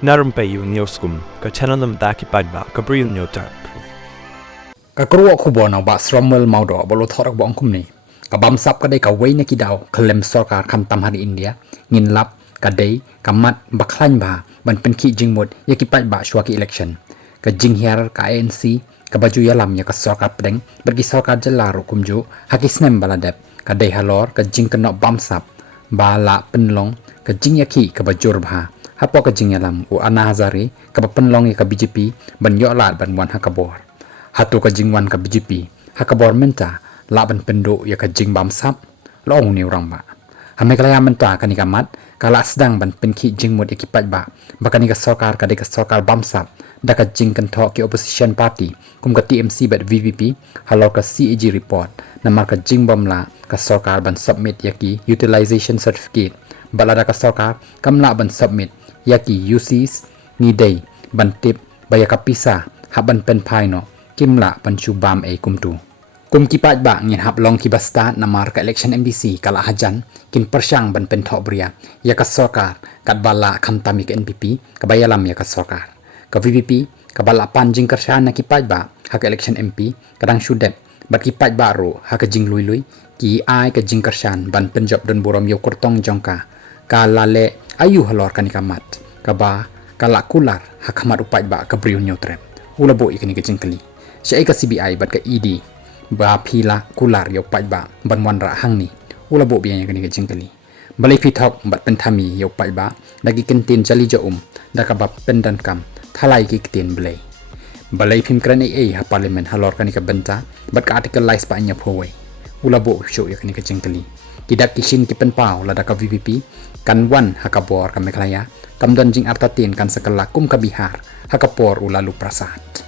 narum pe yu nioskum ka chananam daki padba ka briu nyotar ka kruwa khubo na ba srommel maudo bolo thorak bong kumni ka bam sap ka dei ka weina ki daw klem sarkar kham tam hari India ngin lap ka dei ka mat ba khlan ba ban pen ki jingmod yaki padba shwa ki election ka jinghiar ka ANC ka baju yalam ya ka sarkar pedeng bagi sarkar jalaru kumju hakisnem baladep ka dei halor ka jing kena bam sap ba la penlong ka jing yaki ka bajur bha hapo ka jing yalam u Ana Hazare ka penlong ya ka BJP ban yo lat ban wan hakabor hatu ka jingwan ka BJP hakabor menta laban pendo ya ka jing bam sap long ni orang ba hame kalaya menta kanika mat kala sedang ban penki jingmod ekipat ba bakani ka sarkar ka de ka sarkar bam sap da ka jing kan thok ki opposition party kum ka TMC bat VVP halor ka CAG report namar ka jing bam la ka sarkar ban submit yaki utilization certificate balada ka sarkar kamla ban submit yaki UCs ni dei ban tip baya ka pisa haban pen phaino kimla ban chubam e kumtu kum kipat ba ngin hap long ki basta namar ka election MDC kala hajan kin persyang ban pen thok bria ya ka sarkar kat bala khamtami ka NPP ka bayalam ya ka sarkar ka VVP ka bala panjing kershan na kipat ba ha ka election MP kadang syudep bat kipat ba ro ha ka jing lui ki ai ka jing kershan ban penjob don borom yo kortong jongka ka lale ayu halor kanika mat ka ba kala kular ha khamat upat ba ka briu nyotrep ulabo ikani ka jingkali syai ka CBI bat ka ED ba phila kular yo pat ba ban wan ra hang ni ulabo biya kani ka jingkali balai pithok bat penthami yo pat ba dagi kentin jali jo da ka ba pendan kam thalai ki ktin balai phim kran ai ha parliament halor kani ka benta bat ka article lais pa nya phowai ulabo show ya kani ka jingkali kidak kishin ki pen pau la da ka VVP kan wan hakabor ka meklaya kamdan jing artatin kan sekala kum ka Bihar hakapor ulalu prasad